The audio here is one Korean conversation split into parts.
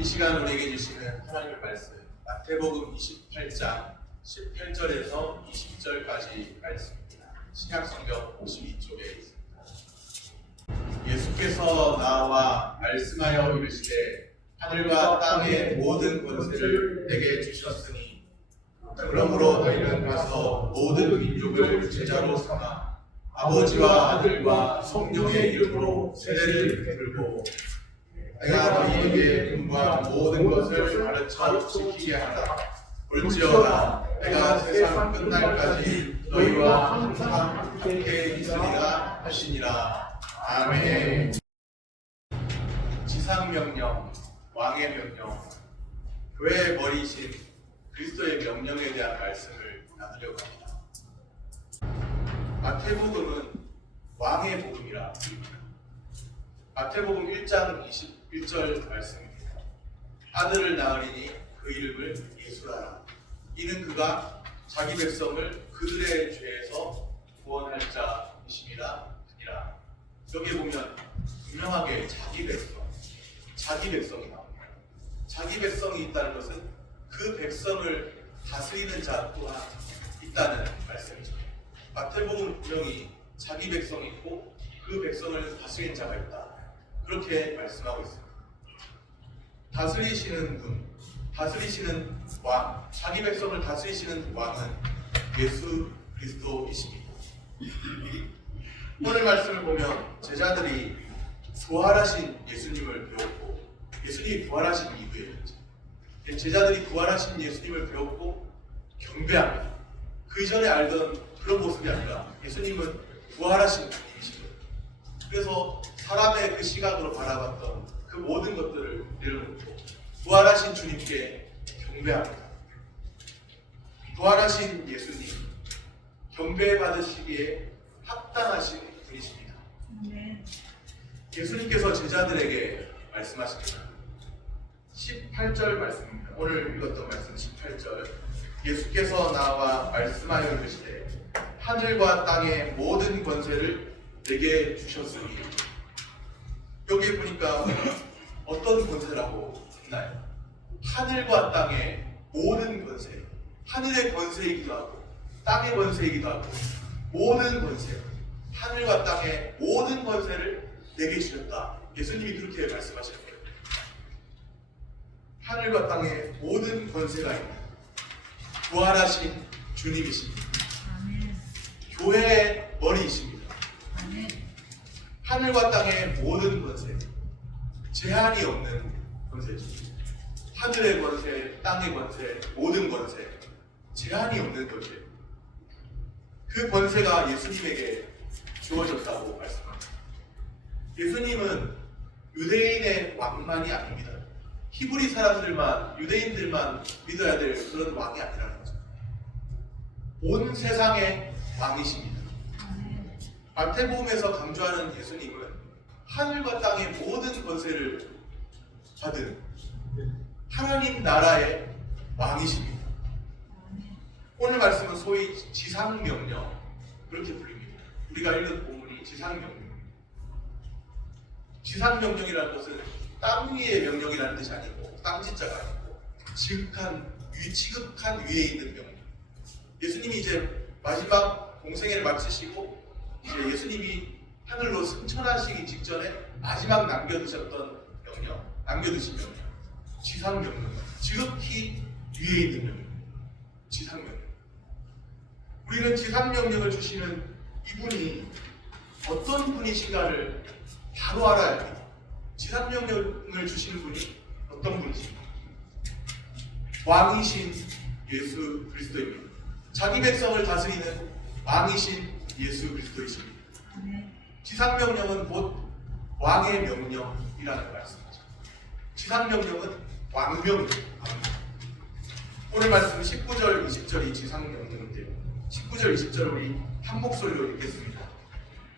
이 시간 우리에게 주시는 하나님의 말씀 마태복음 28장 18절에서 20절까지 말씀입니다. 신약성경 52쪽에 있습니다. 예수께서 나와 말씀하여 이르시되 하늘과 땅의 모든 권세를 내게 주셨으니 그러므로 너희는 가서 모든 민족을 제자로 삼아 아버지와 아들과 성령의 이름으로 세례를 베풀고 내가 너희에게 분부한 모든 것을 가르쳐 지키게 하라. 볼지어다 내가 세상 끝날까지 너희와 항상 함께 있으리라 하시니라. 아멘. 지상명령, 왕의 명령, 교회의 머리이신 그리스도의 명령에 대한 말씀을 나누려고 합니다. 마태복음은 왕의 복음이라 부릅니다. 마태복음 1장 21절 말씀입니다. 아들을 낳으리니 그 이름을 예수라라. 이는 그가 자기 백성을 그들의 죄에서 구원할 자이심이라 하니라. 여기 보면 분명하게 자기 백성이 나옵니다. 자기 백성이 있다는 것은 그 백성을 다스리는 자 또한 있다는 말씀이죠. 마태복음은 분명히 자기 백성이 있고 그 백성을 다스리는 자가 있다. 그렇게 말씀하고 있습니다. 다스리시는 분, 다스리시는 왕, 자기 백성을 다스리시는 왕은 예수 그리스도이십니다. 오늘 말씀을 보면 제자들이 부활하신 예수님을 배웠고, 예수님이 부활하신 이후에 제자들이 부활하신 예수님을 배웠고 경배합니다. 그 이전에 알던 그런 모습이 아니라 예수님은 부활하신 분이십니다. 그래서 사람의 그 시각으로 바라봤던 그 모든 것들을 내려놓고 부활하신 주님께 경배합니다. 부활하신 예수님, 경배받으시기에 합당하신 분이십니다. 예수님께서 제자들에게 말씀하십니다. 18절 말씀입니다. 오늘 읽었던 말씀 18절. 예수께서 나와 말씀하여 이르시되 하늘과 땅의 모든 권세를 내게 주셨으니. 여기 보니까 어떤 권세라고 했나요? 하늘과 땅의 모든 권세. 하늘의 권세이기도 하고 땅의 권세이기도 하고 모든 권세, 하늘과 땅의 모든 권세를 내게 주셨다. 예수님이 그렇게 말씀하시는 거예요. 하늘과 땅의 모든 권세가 있는 부활하신 주님이십니다. 교회의 머리이십니다. 하늘과 땅의 모든 권세, 제한이 없는 권세죠. 하늘의 권세, 땅의 권세, 모든 권세, 제한이 없는 권세. 그 권세가 예수님에게 주어졌다고 말씀합니다. 예수님은 유대인의 왕만이 아닙니다. 히브리 사람들만, 유대인들만 믿어야 될 그런 왕이 아니라는 거죠. 온 세상의 왕이십니다. 마태복음에서 강조하는 예수님은 하늘과 땅의 모든 권세를 받은 하나님 나라의 왕이십니다. 오늘 말씀은 소위 지상명령, 그렇게 불립니다. 우리가 읽은 본문이 지상명령입니다. 지상명령이라는 것은 땅 위의 명령이라는 뜻이 아니고 땅짓자가 아니고 지극한 위에 있는 명령. 예수님이 이제 마지막 공생애를 마치시고 이제 예수님이 하늘로 승천하시기 직전에 마지막 남겨두신 명령, 지상명령, 지극히 위에 있는 명령, 지상명령. 우리는 지상명령을 주시는 이분이 어떤 분이신가를 바로 알아야 합니다. 지상명령을 주시는 분이 어떤 분이십니까? 왕이신 예수 그리스도입니다. 자기 백성을 다스리는 왕이신 예수 그리스도이십니다. 지상명령은 곧 왕의 명령이라는 말씀이죠. 지상명령은 왕명입니다. 오늘 말씀 19절, 20절이 지상명령인데요. 19절, 20절을 우리 한 목소리로 읽겠습니다.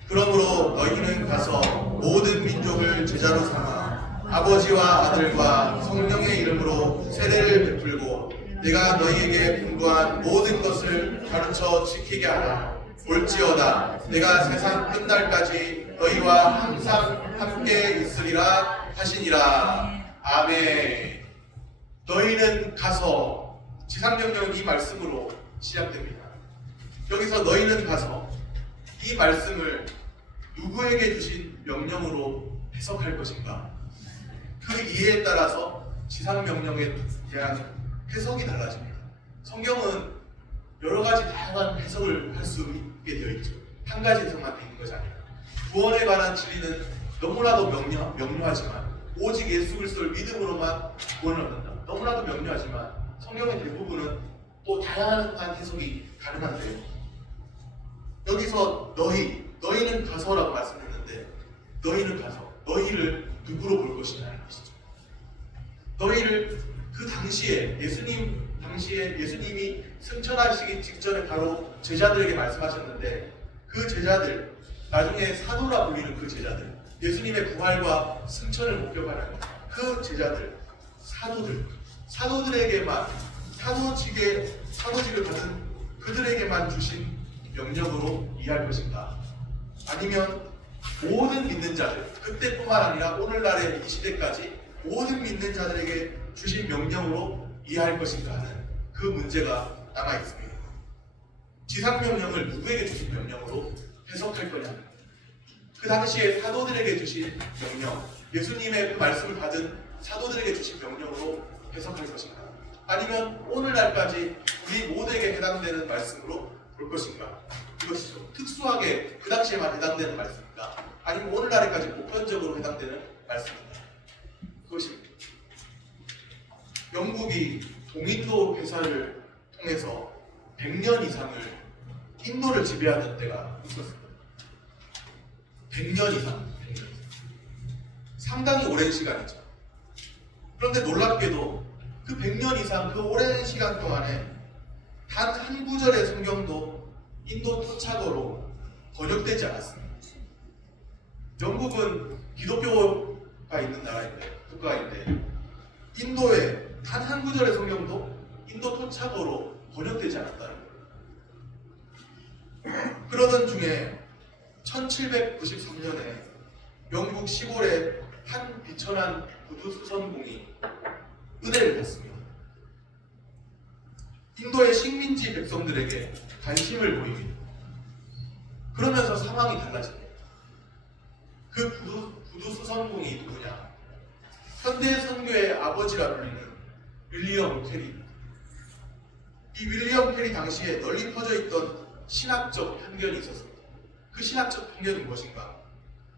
그러므로 너희는 가서 모든 민족을 제자로 삼아 아버지와 아들과 성령의 이름으로 세례를 베풀고 내가 너희에게 분부한 모든 것을 가르쳐 지키게 하라. 볼지어다 내가 세상 끝날까지 너희와 항상 함께 있으리라 하시니라. 아멘. 너희는 가서, 지상명령은 이 말씀으로 시작됩니다. 여기서 너희는 가서 이 말씀을 누구에게 주신 명령으로 해석할 것인가? 그 이해에 따라서 지상명령에 대한 해석이 달라집니다. 성경은 여러 가지 다양한 해석을 할 수 있게 되어 있죠. 한 가지 해석만 되는 것이 아니라 구원에 관한 진리는 너무나도 명료하지만 오직 예수 그리스도를 믿음으로만 구원을 얻는다. 너무나도 명료하지만 성경의 대부분은 또 다양한 해석이 가능한데요. 여기서 너희는 가서라고 말씀했는데 너희는 가서 너희를 누구로 볼 것이냐는 것이죠. 너희를 그 당시에 예수님이 승천하시기 직전에 바로 제자들에게 말씀하셨는데 그 제자들, 나중에 사도라 불리는 그 제자들, 예수님의 부활과 승천을 목격하는 그 제자들, 사도들에게만 사도직을 받은 그들에게만 주신 명령으로 이해할 것인가? 아니면 모든 믿는 자들, 그때뿐만 아니라 오늘날의 이 시대까지 모든 믿는 자들에게 주신 명령으로 이해할 것인가 하는 그 문제가 남아 있습니다. 지상명령을 누구에게 주신 명령으로 해석할 거냐? 그 당시에 사도들에게 주신 명령, 예수님의 그 말씀을 받은 사도들에게 주신 명령으로 해석할 것인가? 아니면 오늘날까지 우리 모두에게 해당되는 말씀으로 볼 것인가? 이것이죠. 특수하게 그 당시에만 해당되는 말씀인가? 아니면 오늘날에까지 보편적으로 해당되는 말씀인가? 그것입니다. 영국이 동인도 회사를 통해서 100년 이상을 인도를 지배하는 때가 있었습니다. 100년 이상. 상당히 오랜 시간이죠. 그런데 놀랍게도 그 100년 이상 그 오랜 시간 동안에 단 한 구절의 성경도 인도 토착어로 번역되지 않았습니다. 영국은 기독교가 있는 국가인데 인도에 단 한 구절의 성경도 인도 토착어로 번역되지 않았다는 거예요. 그러던 중에 1793년에 영국 시골의 한 비천한 구두 수선공이 은혜를 받습니다. 인도의 식민지 백성들에게 관심을 보입니다. 그러면서 상황이 달라집니다. 그 구두 수선공이 누구냐? 현대 선교의 아버지라 불리는 윌리엄 캐리. 이 윌리엄 캐리 당시에 널리 퍼져 있던 신학적 편견이 있었습니다. 그 신학적 편견은 무엇인가?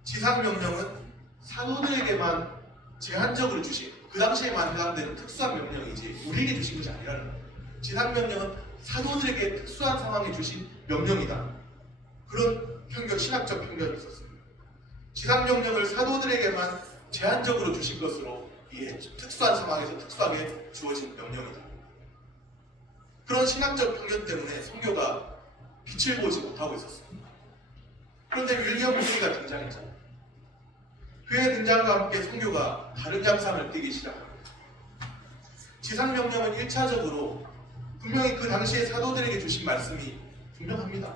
지상명령은 사도들에게만 제한적으로 주신, 그 당시에만 해당되는 특수한 명령이지 우리에게 주신 것이 아니라는 거예요. 지상명령은 사도들에게 특수한 상황에 주신 명령이다. 그런 편견, 신학적 편견이 있었습니다. 지상명령을 사도들에게만 제한적으로 주신 것으로 이해했죠. 특수한 상황에서 특수하게 주어진 명령이다. 그런 신학적 편견 때문에 선교가 빛을 보지 못하고 있었습니다. 그런데 윌리엄 캐리가 등장했잖아요. 그의 등장과 함께 선교가 다른 장상을 띠기 시작합니다. 지상명령은 1차적으로 분명히 그 당시에 사도들에게 주신 말씀이 분명합니다.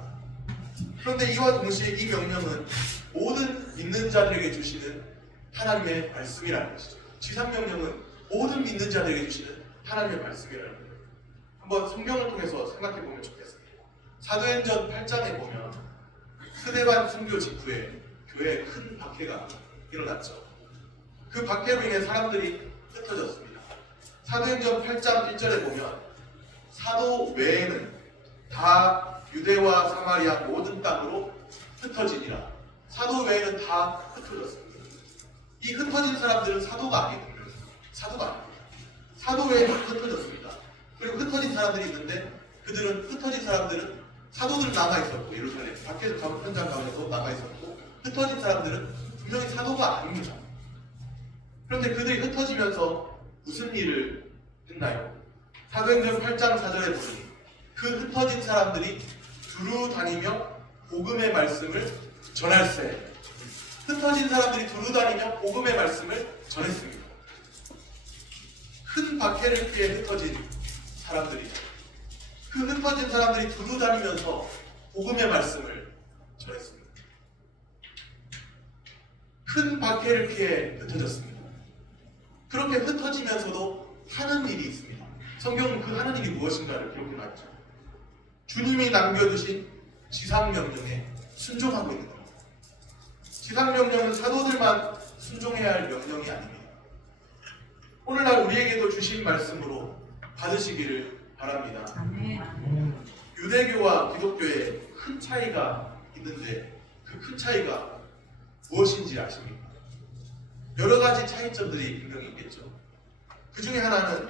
그런데 이와 동시에 이 명령은 모든 믿는 자들에게 주시는 하나님의 말씀이라는 것이죠. 지상명령은 모든 믿는 자들에게 주시는 하나님의 말씀이라는 거예요. 한번 성경을 통해서 생각해 보면 좋겠습니다. 사도행전 8장에 보면 스데반 순교 직후에 교회에 큰 박해가 일어났죠. 그 박해로 인해 사람들이 흩어졌습니다. 사도행전 8장 1절에 보면 사도 외에는 다 유대와 사마리아 모든 땅으로 흩어지니라. 사도 외에는 다 흩어졌습니다. 이 흩어진 사람들은 사도가 아니거든요. 사도가 아닙니다. 사도 외에는 흩어졌습니다. 그리고 흩어진 사람들이 있는데 그들은 흩어진 사람들은 사도들은 남아있었고 예루살렘 밖에서 현장 가운데서 남아있었고 흩어진 사람들은 분명히 사도가 아닙니다. 그런데 그들이 흩어지면서 무슨 일을 했나요? 사도행전 8장 4절에 보니 그 흩어진 사람들이 두루 다니며 복음의 말씀을 전할세. 흩어진 사람들이 두루 다니며 복음의 말씀을 전했습니다. 큰 박해를 피해 흩어진 사람들이죠. 그 흩어진 사람들이 두루 다니면서 복음의 말씀을 전했습니다. 큰 박해를 피해 흩어졌습니다. 그렇게 흩어지면서도 하는 일이 있습니다. 성경은 그 하는 일이 무엇인가를 기록해놨죠. 주님이 남겨두신 지상명령에 순종하고 있는 겁니다. 지상명령은 사도들만 순종해야 할 명령이 아닙니다. 오늘날 우리에게도 주신 말씀으로 받으시기를 바랍니다. 유대교와 기독교에 큰 차이가 있는데 그 큰 차이가 무엇인지 아십니까? 여러 가지 차이점들이 분명히 있겠죠. 그 중에 하나는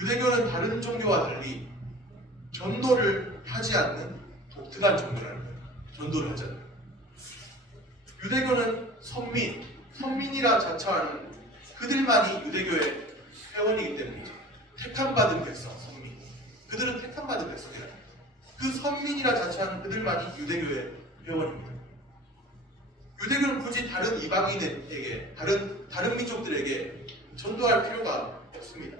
유대교는 다른 종교와 달리 전도를 하지 않는 독특한 종교라는 거예요. 전도를 하지 않는 거예요. 유대교는 선민이라 자처하는 그들만이 유대교의 회원이기 때문이죠. 택함받은 백성, 선민. 그들은 택함받은 백성이라. 그 선민이라 자처하는 그들만이 유대교의 회원입니다. 유대교는 굳이 다른 이방인에게, 다른 민족들에게 전도할 필요가 없습니다.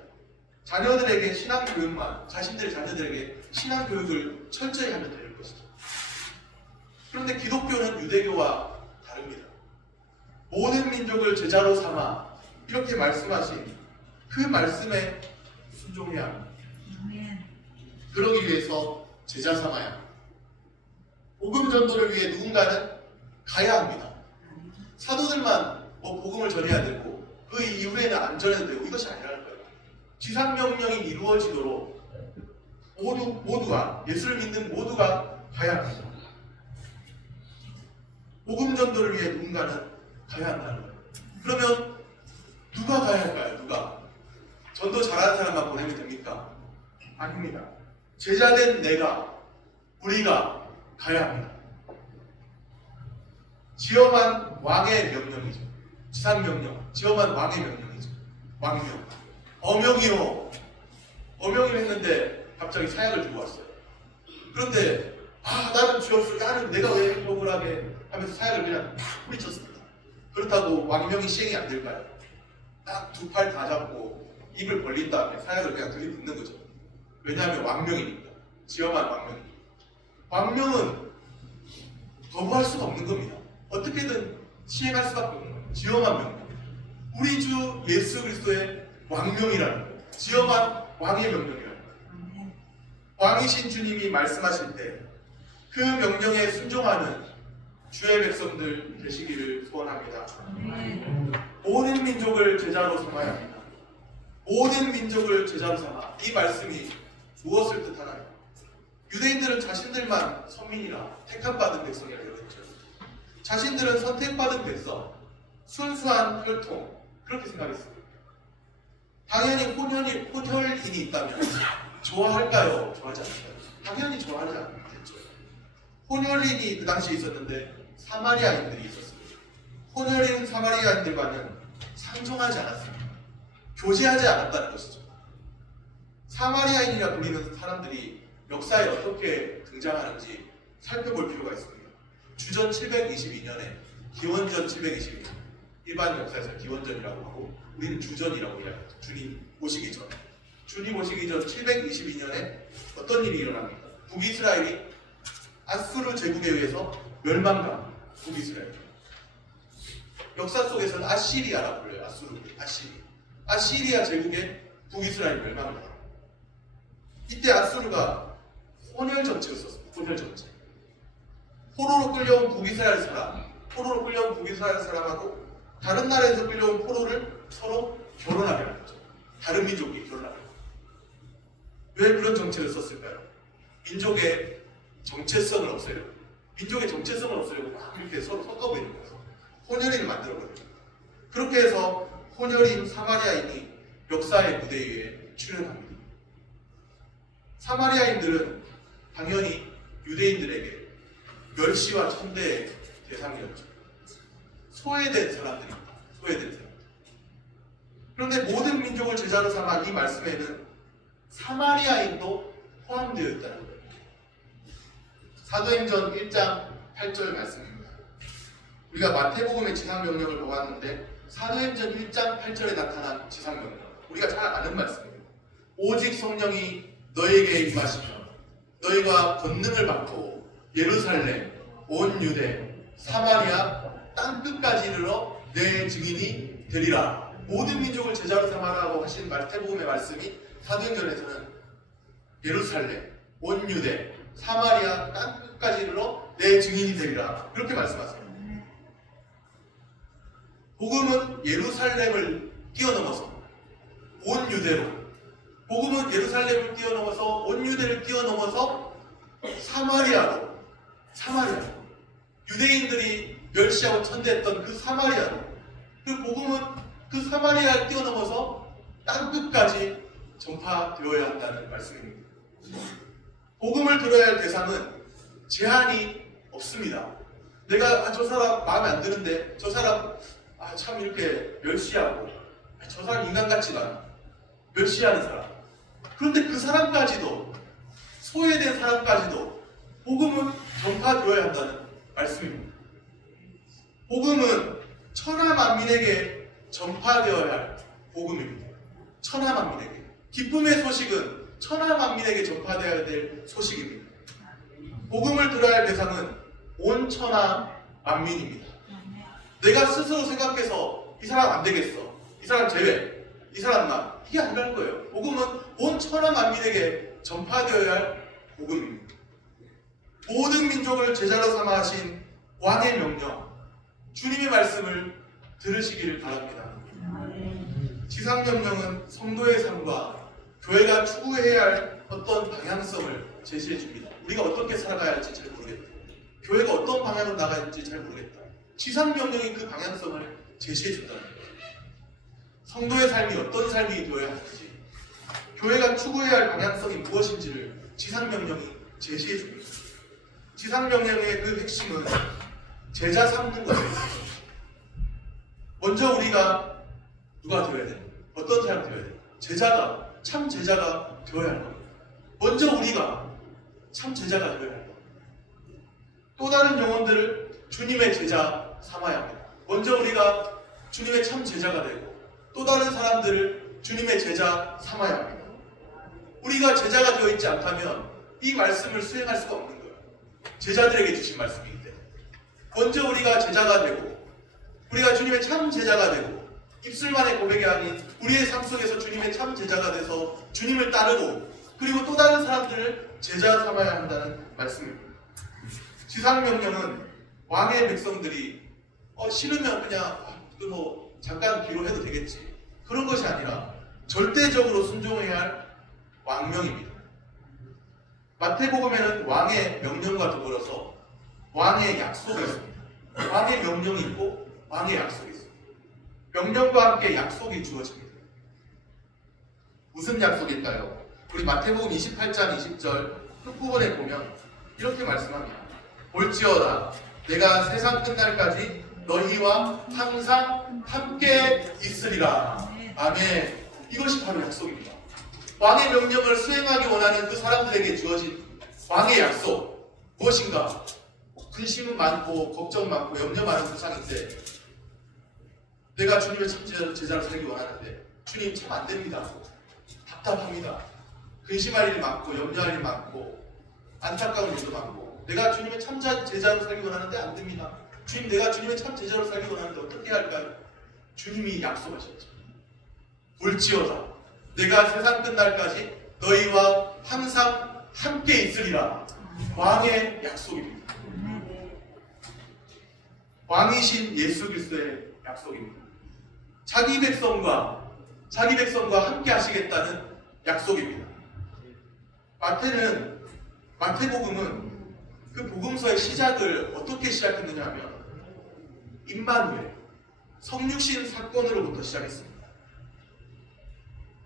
자녀들에게 신앙교육만, 자신들의 자녀들에게 신앙교육을 철저히 하면 될 것이죠. 그런데 기독교는 유대교와 다릅니다. 모든 민족을 제자로 삼아 이렇게 말씀하신 그 말씀에 순종해야 합니다. 그러기 위해서 제자 삼아야 합니다. 복음 전도를 위해 누군가는 가야 합니다. 사도들만 복음을 전해야 되고 그 이후에는 안 전해도 되고 이것이 아니라는 거예요. 지상명령이 이루어지도록 모두가 예수를 믿는 모두가 가야 합니다. 복음 전도를 위해 누군가는 가야 한다는 거예요. 그러면 누가 가야 할까요? 누가? 전도 잘하는 사람만 보내면 됩니까? 아닙니다. 제자된 우리가 가야 합니다. 지엄한 왕의 명령이죠. 지상명령, 지엄한 왕의 명령이죠. 왕명. 어명이요. 어명을 했는데 갑자기 사약을 들고 왔어요. 그런데 나는 주였어. 나는 내가 왜 행복을 하게 하면서 사약을 그냥 팍 뿌리쳤습니다. 그렇다고 왕명이 시행이 안 될까요? 딱 두 팔 다 잡고 입을 벌린 다음에 사약을 그냥 들이붓는 거죠. 왜냐하면 왕명이니까. 지엄한 왕명이. 왕명은 거부할 수가 없는 겁니다. 어떻게든 시행할 수밖에 없는 거예요. 지엄한 명령. 우리 주 예수 그리스도의 왕명이라는 거예요. 지엄한 왕의 명령이라는 거예요. 왕이신 주님이 말씀하실 때 그 명령에 순종하는 주의 백성들 되시기를 소원합니다. 모든 민족을 제자로 삼아야 합니다. 모든 민족을 제자로 삼아. 이 말씀이 무엇을 뜻하나요? 유대인들은 자신들만 선민이라 택함받은 백성이라고 했죠. 자신들은 선택받은 백성, 순수한 혈통, 그렇게 생각했습니다. 당연히 혼혈인이 있다면 좋아할까요? 좋아하지 않을까요? 당연히 좋아하지 않겠죠. 혼혈인이 그 당시에 있었는데 사마리아인들이 있었습니다. 혼혈인 사마리아인들과는 상종하지 않았습니다. 교제하지 않았다는 것이죠. 사마리아인이라 불리는 사람들이 역사에 어떻게 등장하는지 살펴볼 필요가 있습니다. 주전 722년에 기원전 722년, 일반 역사에서 기원전이라고 하고 우리는 주전이라고 이야기하죠. 주님 오시기 전. 주님 오시기 전 722년에 어떤 일이 일어납니까? 북이스라엘이 아수르 제국에 의해서 멸망당합니다. 북이스라엘. 역사 속에서는 아시리아라고 불려요. 아시리아 제국에 북이스라엘이 멸망합니다. 이때 아수르가 혼혈 정책을 썼습니다. 혼혈 정책. 포로로 끌려온 북이스라엘 사람하고 다른 나라에서 끌려온 포로를 서로 결혼하게 하는 거죠. 다른 민족이 결혼하게 하는 거죠. 왜 그런 정책을 썼을까요? 민족의 정체성을 없애려고. 민족의 정체성을 없애려고 막 이렇게 서로 섞어버리는 거예요. 혼혈인을 만들어버려요. 그렇게 해서 혼혈인 사마리아인이 역사의 무대 위에 출연합니다. 사마리아인들은 당연히 유대인들에게 멸시와 천대의 대상이었죠. 소외된 사람들입니다. 소외된 사람들. 그런데 모든 민족을 제자로 삼아 이 말씀에는 사마리아인도 포함되어 있다는 거예요. 사도행전 1장 8절 말씀입니다. 우리가 마태복음의 지상명령을 보았는데 사도행전 1장 8절에 나타난 지상명령, 우리가 잘 아는 말씀입니다. 오직 성령이 너에게 임하시면 너희가 권능을 받고 예루살렘, 온 유대, 사마리아 땅끝까지 이르러 내 증인이 되리라. 모든 민족을 제자로 삼아라고 하신 마태복음의 말씀이 사도행전에서는 예루살렘, 온 유대, 사마리아 땅끝까지 이르러 내 증인이 되리라 그렇게 말씀하세요. 복음은 예루살렘을 뛰어넘어서 온 유대로, 복음은 예루살렘을 뛰어넘어서 온 유대를 뛰어넘어서 사마리아로, 유대인들이 멸시하고 천대했던 그 사마리아로, 그 복음은 그 사마리아를 뛰어넘어서 땅끝까지 전파되어야 한다는 말씀입니다. 복음을 들어야 할 대상은 제한이 없습니다. 내가 저 사람 마음에 안 드는데, 저 사람 참 이렇게 멸시하고, 저 사람 인간 같지가 않아, 멸시하는 사람, 그런데 그 사람까지도, 소외된 사람까지도 복음은 전파되어야 한다는 말씀입니다. 복음은 천하만민에게 전파되어야 할 복음입니다. 천하만민에게. 기쁨의 소식은 천하만민에게 전파되어야 될 소식입니다. 복음을 들어야 할 대상은 온 천하만민입니다. 내가 스스로 생각해서 이 사람 안 되겠어, 이 사람 제외, 이 사람 나, 이게 아니라는 거예요. 복음은 온 천하만민에게 전파되어야 할 복음입니다. 모든 민족을 제자로 삼아 하신 왕의 명령, 주님의 말씀을 들으시기를 바랍니다. 지상명령은 성도의 삶과 교회가 추구해야 할 어떤 방향성을 제시해 줍니다. 우리가 어떻게 살아가야 할지 잘 모르겠다, 교회가 어떤 방향으로 나가야 할지 잘 모르겠다, 지상명령이 그 방향성을 제시해 준다는 거예요. 성도의 삶이 어떤 삶이 되어야 하는지, 교회가 추구해야 할 방향성이 무엇인지를 지상명령이 제시해 줍니다. 지상명령의 그 핵심은 제자 삼는 것입니다. 먼저 우리가 누가 되어야 돼? 어떤 사람이 되어야 돼? 제자가, 참 제자가 되어야 할 겁니다. 먼저 우리가 참 제자가 되어야 할 겁니다. 또 다른 영혼들을 주님의 제자 삼아야 합니다. 먼저 우리가 주님의 참 제자가 되고, 또 다른 사람들을 주님의 제자 삼아야 합니다. 우리가 제자가 되어 있지 않다면 이 말씀을 수행할 수가 없는 거예요. 제자들에게 주신 말씀이기 때문에. 먼저 우리가 제자가 되고, 우리가 주님의 참 제자가 되고, 입술만의 고백이 아닌 우리의 삶 속에서 주님의 참 제자가 돼서 주님을 따르고, 그리고 또 다른 사람들을 제자 삼아야 한다는 말씀입니다. 지상명령은 왕의 백성들이 싫으면 그냥 뭐 잠깐 기로해도 되겠지, 그런 것이 아니라 절대적으로 순종해야 할 왕명입니다. 마태복음에는 왕의 명령과 더불어서 왕의 약속이 있습니다. 왕의 명령이 있고 왕의 약속이 있습니다. 명령과 함께 약속이 주어집니다. 무슨 약속일까요? 우리 마태복음 28장 20절 끝부분에 보면 이렇게 말씀합니다. 볼지어다 내가 세상 끝날까지 너희와 항상 함께 있으리라. 아멘. 이것이 바로 약속입니다. 왕의 명령을 수행하기 원하는 그 사람들에게 주어진 왕의 약속, 무엇인가? 근심은 많고 걱정 많고 염려 많은 세상인데, 내가 주님의 참 제자로 살기 원하는데 주님 참 안 됩니다, 답답합니다, 근심할 일이 많고 염려할 일이 많고 안타까운 일도 많고, 내가 주님의 참 제자로 살기 원하는데 안 됩니다. 주님, 내가 주님의 참 제자로 살기 원하는데 어떻게 해야 할까요? 주님이 약속하셨죠. 볼지어다 내가 세상 끝날까지 너희와 항상 함께 있으리라. 왕의 약속입니다. 왕이신 예수 그리스도의 약속입니다. 자기 백성과 함께 하시겠다는 약속입니다. 마태복음은 그 복음서의 시작을 어떻게 시작했느냐 하면 임마누엘, 성육신 사건으로부터 시작했습니다.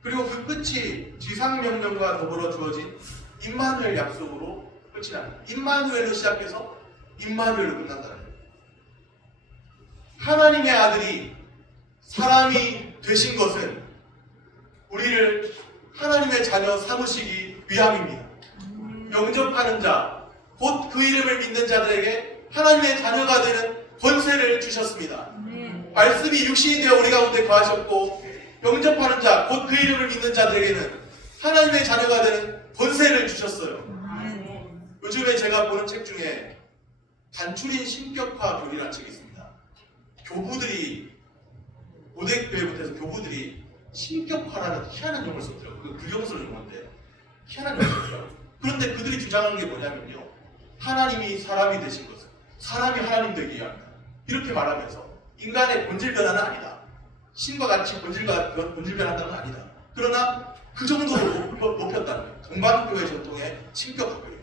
그리고 그 끝이 지상명령과 더불어 주어진 임마누엘 약속으로 끝이 납니다. 임마누엘로 시작해서 임마누엘로 끝난다는 거예요. 하나님의 아들이 사람이 되신 것은 우리를 하나님의 자녀 삼으시기 위함입니다. 영접하는 자, 곧 그 이름을 믿는 자들에게 하나님의 자녀가 되는 권세를 주셨습니다. 말씀이 육신이 되어 우리 가운데 거하셨고, 영접하는 자, 곧 그 이름을 믿는 자들에게는 하나님의 자녀가 되는 권세를 주셨어요. 요즘에 제가 보는 책 중에 단출인 신격화 교리라는 책이 있습니다. 교부들이 고대교회부터 해서 교부들이 신격화라는 희한한 용어를 썼더라고요. 그 불경스러운 용어인데 희한한 용어를 썼더라고요. 그런데 그들이 주장하는 게 뭐냐면요, 하나님이 사람이 되신 것은 사람이 하나님 되기 위함이다, 이렇게 말하면서 인간의 본질 변화는 아니다, 신과 같이 본질 변화한다는 건 아니다, 그러나 그 정도로 높였다는 거예요. 동방교회 전통의 신격화교회.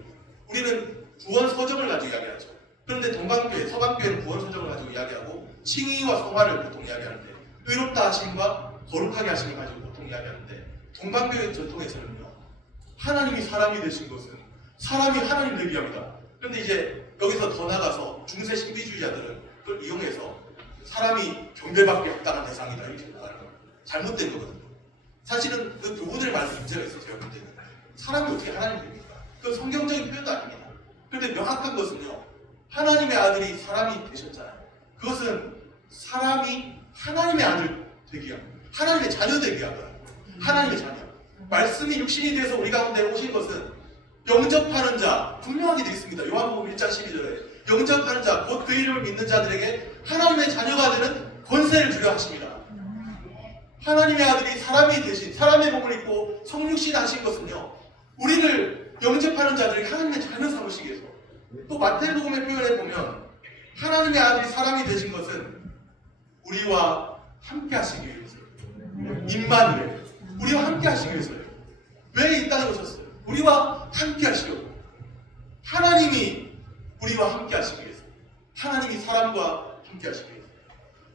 우리는 구원 서적을 가지고 이야기하죠. 그런데 동방교회, 서방교회는 구원 서적을 가지고 이야기하고 칭의와 성화를 보통 이야기하는데, 의롭다 하심과 거룩하게 하심을 가지고 보통 이야기하는데, 동방교회 전통에서는요, 하나님이 사람이 되신 것은 사람이 하나님 되기 위함이다. 그런데 이제 여기서 더 나가서 중세 신비주의자들은 그걸 이용해서 사람이 경배받기 합당한 대상이다, 이렇게 말하는 거예요. 잘못된 거거든요. 사실은 그 교부들의 말에 문제가 있어요. 제가 볼 때는 사람이 어떻게 하나님 됩니까? 그건 성경적인 표현도 아닙니다. 그런데 명확한 것은요, 하나님의 아들이 사람이 되셨잖아요. 그것은 사람이 하나님의 아들 되기 위함, 하나님의 자녀 되기 위함, 하나님의 자녀. 말씀이 육신이 돼서 우리 가운데 오신 것은 영접하는 자, 분명하게 되어 있습니다. 요한복음 1장 12절에 영접하는 자, 곧 그 이름을 믿는 자들에게 하나님의 자녀가 되는 권세를 주려 하십니다. 하나님의 아들이 사람이 되신, 사람의 몸을 입고 성육신 하신 것은요, 우리를 영접하는 자들에게 하나님의 자녀 삼으시기 위해서. 또 마태복음의 표현에 보면 하나님의 아들이 사람이 되신 것은 우리와 함께 하시기 위해서요. 임마누엘, 우리와 함께 하시기 위해서요. 왜 이 땅에 오셨어요? 우리와 함께 하시려고. 하나님이 우리와 함께 하시기 위해서, 하나님이 사람과 함께 하시기 위해서.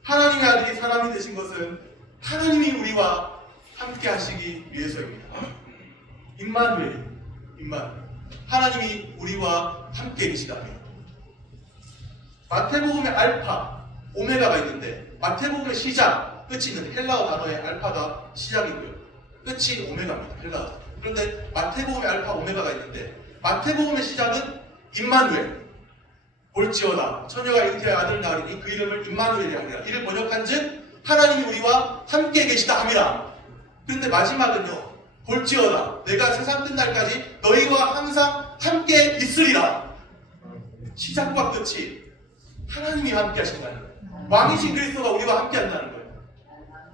하나님의 아들이 사람이 되신 것은 하나님이 우리와 함께 하시기 위해서입니다. 임마누엘, 하나님이 우리와 함께 계시다면. 마태복음의 알파, 오메가가 있는데, 마태복음의 시작, 끝이 있는 헬라어 단어의 알파가 시작이고요, 끝이 오메가입니다. 헬라어 단어. 그런데 마태복음의 알파, 오메가가 있는데, 마태복음의 시작은 임마누엘, 볼지어다 처녀가 잉태의 아들을 낳으리니 그 이름을 임마누엘이라 하리라. 이를 번역한즉 하나님이 우리와 함께 계시다 함이라. 그런데 마지막은요, 볼지어다 내가 세상 끝날까지 너희와 항상 함께 있으리라. 시작과 끝이 하나님이 함께 하신다는 거예요. 왕이신 그리스도가 우리와 함께 한다는 거예요.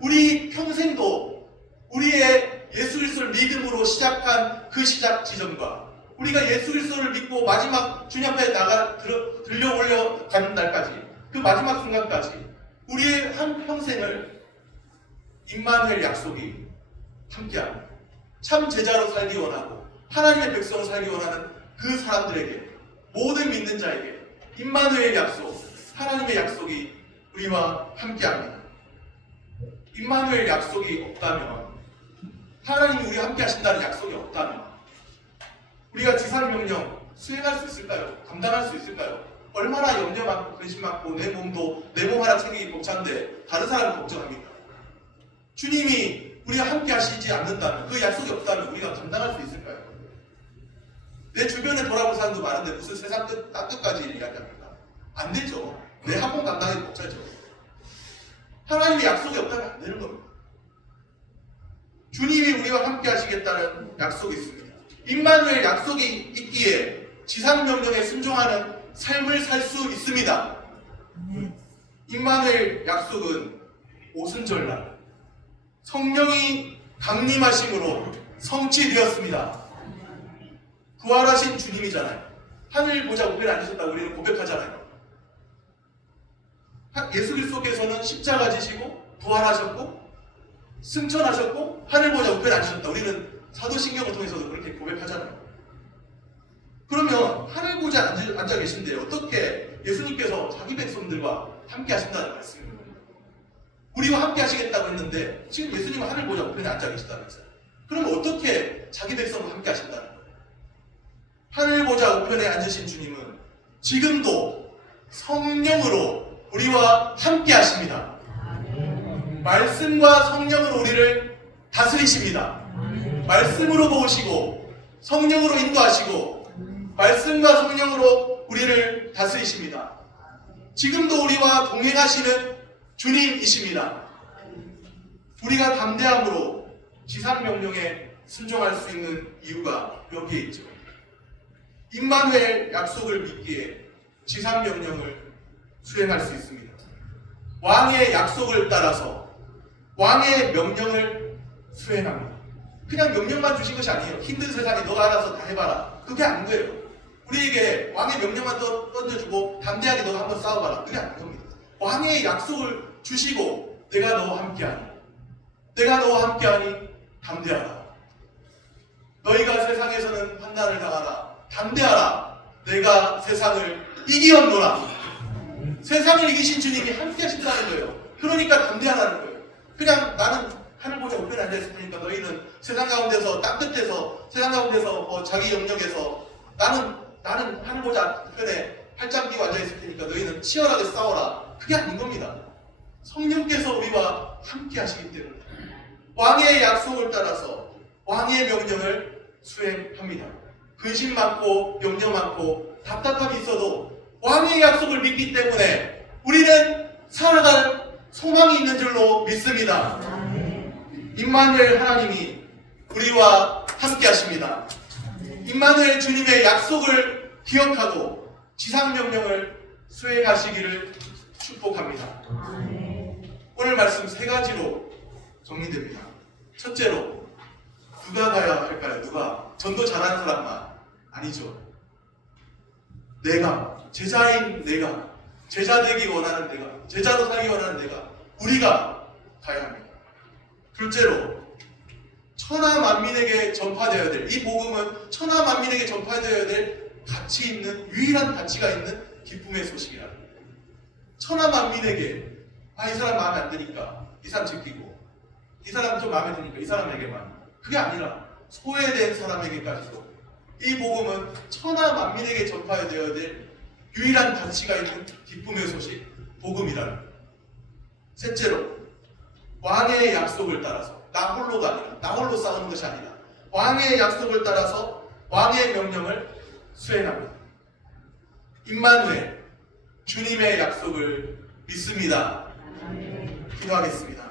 우리 평생도 우리의 예수 그리스도를 믿음으로 시작한 그 시작 지점과 우리가 예수 그리스도를 믿고 마지막 주님 앞에 들려 올려가는 날까지, 그 마지막 순간까지 우리의 한 평생을 임마누엘 약속이 함께합니다. 참 제자로 살기 원하고 하나님의 백성으로 살기 원하는 그 사람들에게, 모든 믿는 자에게 임마누엘 약속, 하나님의 약속이 우리와 함께합니다. 임마누엘 약속이 없다면, 하나님이 우리와 함께 하신다는 약속이 없다면 우리가 지상명령 수행할 수 있을까요? 감당할 수 있을까요? 얼마나 염려 많고 근심 많고 내 몸 하나 챙기기 벅찬데 다른 사람을 걱정합니까? 주님이 우리와 함께 하시지 않는다면, 그 약속이 없다면 우리가 감당할 수 있을까요? 내 주변에 돌아볼 사람도 많은데 무슨 세상 끝까지 이야기합니까? 안 되죠. 내 한 번 감당하기 벅차죠. 하나님의 약속이 없다면 안 되는 겁니다. 주님이 우리와 함께 하시겠다는 약속이 있습니다. 임마누엘 약속이 있기에 지상명령에 순종하는 삶을 살 수 있습니다. 임마누엘 약속은 오순절날 성령이 강림하심으로 성취되었습니다. 부활하신 주님이잖아요. 하늘 보자 우편에 앉으셨다고 우리는 고백하잖아요. 예수 그리스도께서는 십자가 지시고 부활하셨고 승천하셨고 하늘 보자 우편에 앉으셨다. 우리는 사도신경을 통해서도 그렇게 고백하잖아요. 그러면 하늘 보자 앉아 계신데 어떻게 예수님께서 자기 백성들과 함께 하신다는 말씀입니다. 우리와 함께 하시겠다고 했는데 지금 예수님은 하늘 보자 우편에 앉아 계시다면서요. 그러면 어떻게 자기 백성과 함께 하신다는 거예요? 하늘 보자 우편에 앉으신 주님은 지금도 성령으로 우리와 함께 하십니다. 말씀과 성령으로 우리를 다스리십니다. 말씀으로 도우시고 성령으로 인도하시고 말씀과 성령으로 우리를 다스리십니다. 지금도 우리와 동행하시는 주님이십니다. 우리가 담대함으로 지상명령에 순종할 수 있는 이유가 여기에 있죠. 임마누엘 약속을 믿기에 지상명령을 수행할 수 있습니다. 왕의 약속을 따라서 왕의 명령을 수행합니다. 그냥 명령만 주신 것이 아니에요. 힘든 세상에 너가 알아서 다 해봐라. 그게 아닌 거예요. 우리에게 왕의 명령만 던져주고 담대하게 너가 한번 싸워봐라. 그게 아닌 겁니다. 왕의 약속을 주시고 내가 너와 함께하니, 내가 너와 함께하니 담대하라. 너희가 세상에서는 환난을 당하라. 담대하라. 내가 세상을 이기었노라. 세상을 이기신 주님이 함께 하신다는 거예요. 그러니까 담대하라는 거예요. 그냥 나는 하늘 보자 우편에 앉아있을 테니까 너희는 세상 가운데서 땅끝에서 세상 가운데서 자기 영역에서 나는 하늘 보자 우편에 팔짱 끼고 앉아있을 테니까 너희는 치열하게 싸워라. 그게 아닌 겁니다. 성령께서 우리와 함께 하시기 때문에 왕의 약속을 따라서 왕의 명령을 수행합니다. 근심 많고 염려 많고 답답함이 있어도 왕의 약속을 믿기 때문에 우리는 살아갈 소망이 있는 줄로 믿습니다. 임마누엘 하나님이 우리와 함께 하십니다. 임마누엘 주님의 약속을 기억하고 지상명령을 수행하시기를 축복합니다. 오늘 말씀 세 가지로 정리됩니다. 첫째로, 누가 가야 할까요? 누가? 전도 잘하는 사람만? 아니죠. 내가, 제자인 내가, 제자 되기 원하는 내가, 제자로 살기 원하는 내가, 우리가 가야 합니다. 둘째로, 천하 만민에게 전파되어야 될, 이 복음은 천하 만민에게 전파되어야 될 가치 있는, 유일한 가치가 있는 기쁨의 소식이라. 천하 만민에게, 이 사람 마음에 안 드니까 이 사람 지키고, 이 사람 좀 마음에 드니까 이 사람에게만. 그게 아니라 소외된 사람에게까지도 이 복음은 천하 만민에게 전파되어야 될 유일한 가치가 있는 기쁨의 소식, 복음이라는 거예요. 셋째로, 왕의 약속을 따라서, 나 홀로가 아니라, 나 홀로 싸우는 것이 아니라 왕의 약속을 따라서 왕의 명령을 수행합니다. 임마누엘, 주님의 약속을 믿습니다. 기도하겠습니다.